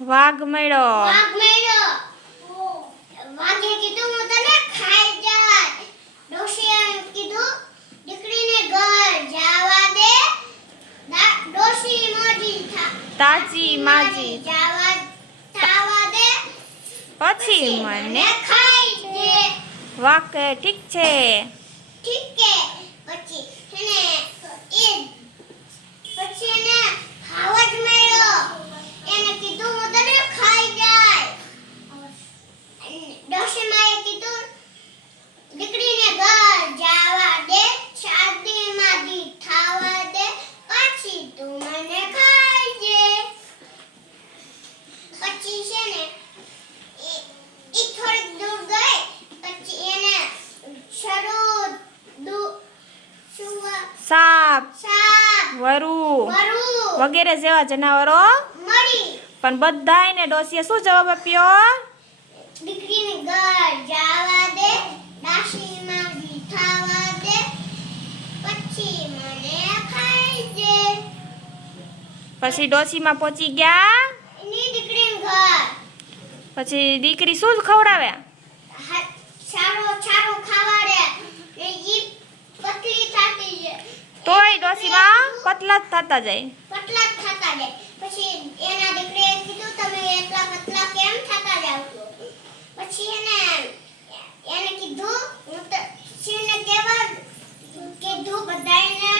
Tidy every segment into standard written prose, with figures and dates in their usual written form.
વાઘ મળ્યો. વાઘ મળ્યો. વાઘે કીધું હું તને ખાઈ જાય. ડોશીએ કીધું દીકરીને ઘર જવા દે. ડોશી મોજી તાજી માજી થાવા દે. પછી મને ખાઈ દે. વાઘ કહે ઠીક છે. ઠીક છે. પછી એને ખાવા જ મળ્યો. એને કીધું હું તને ખાઈ જાય. ડોશી માએ કીધું દીકરીને ઘર જવા દે. શાદી માદી થાવા દે. પછી તું મને ખાઈ જે. પછી છે ને ઈ થોડીક દૂર ગઈ. પછી એને સાપ સાપ વરુ વરુ વગેરે જેવા જનાવરો મળી. પણ બધાયને ડોશીએ શું જવાબ આપ્યો? દીકરીને ઘર જવા દે. દાસી માગી ખાવા દે. પછી મને ખાઈ દે. પછી ડોશીમાં પહોંચી ગયા. એની દીકરીને ઘર પછી દીકરી શું ખવડાવે? સારો ખાવાડે. ને ઈ પતલી થાતી છે. તોય ડોશીમાં પતલા જ થતા જાય. પતલા જ થતા જાય. પછી એના દીકરીએ કીધું તમે એટલા પતલા કેમ થતા જાવ છો? પછી એને કીધું હું તો શિવને કીધું બધાને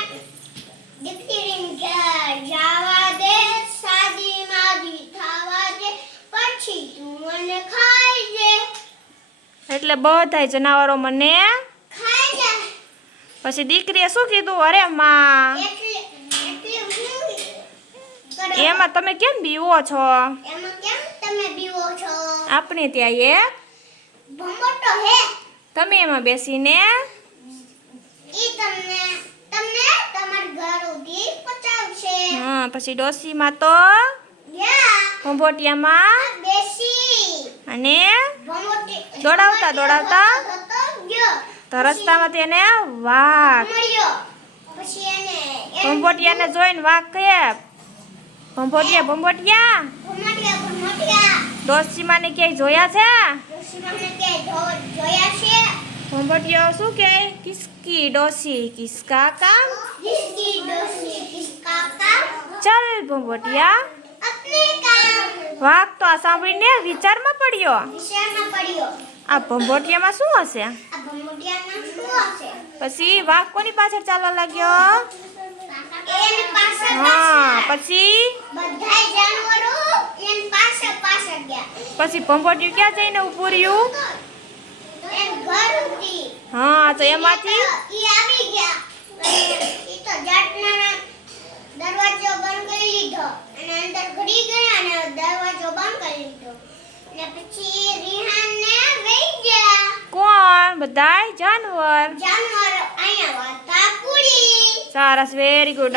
દીકરીને ઘર જવા દે. શાદી માદી થાવા દે. પછી તું મને ખાઈ દે. એટલે બધાય જનાવરો મને ખાઈ જા. પછી દીકરીએ શું કીધું? અરે માં, એટલે હું એમાં તમે કેમ બીવો છો? એમાં કેમ તમે બીવો છો? આપણે ત્યાં એક ભમોટો હે. તમે એમાં બેસીને ઈ તમને તમાર ઘર સુધી પહોંચાડશે. હા. પછી ડોશીમાં તો યા ભંભોટિયામાં બેસી અને ભમોટી દોડાવતા ગયો. તો રસ્તામાં તેને વાઘ. મળ્યો. પછી એને ભંભોટિયાને જોઈને વાઘ કહે ભંભોટિયા ભમોટિયા ડોશીમાને ક્યાંય જોયા છે? ડોશીમાને કે જોયા છે. ભંભોટિયો શું કહે? કિસકી ડોશી કિસકા કામ. કિસકી ડોશી કિસકા કામ. ચાલ ભંભોટિયા. અપને કામ. વાઘ તો આ સાંભળીને વિચારમાં પડ્યો. વિચારમાં પડ્યો. આ ભંભોટિયામાં શું હશે? આ ભમોટિયાનું શું હશે? પછી વાઘ કોની પાછળ ચાલવા લાગ્યો? એની પાછળ હા. પછી બધાય જાનવરો એની પાછળ ગયા. પછી ભંભોટિયું ક્યાં જઈને ઊભું રહ્યું? એન ઘર હતી. હા. તો એમાંથી ઈ આવી ગયા. ઈ તો જાટના દરવાજો બંધ કરી લીધો અને અંદર ઘડી ગયા અને દરવાજો બંધ કરી લીધો. અને પછી રિહાનને વહી ગયા. કોણ? બધાય જાનવર. જાનવરો અહીંયા વાતા પૂરી. સરસ, વેરી ગુડ.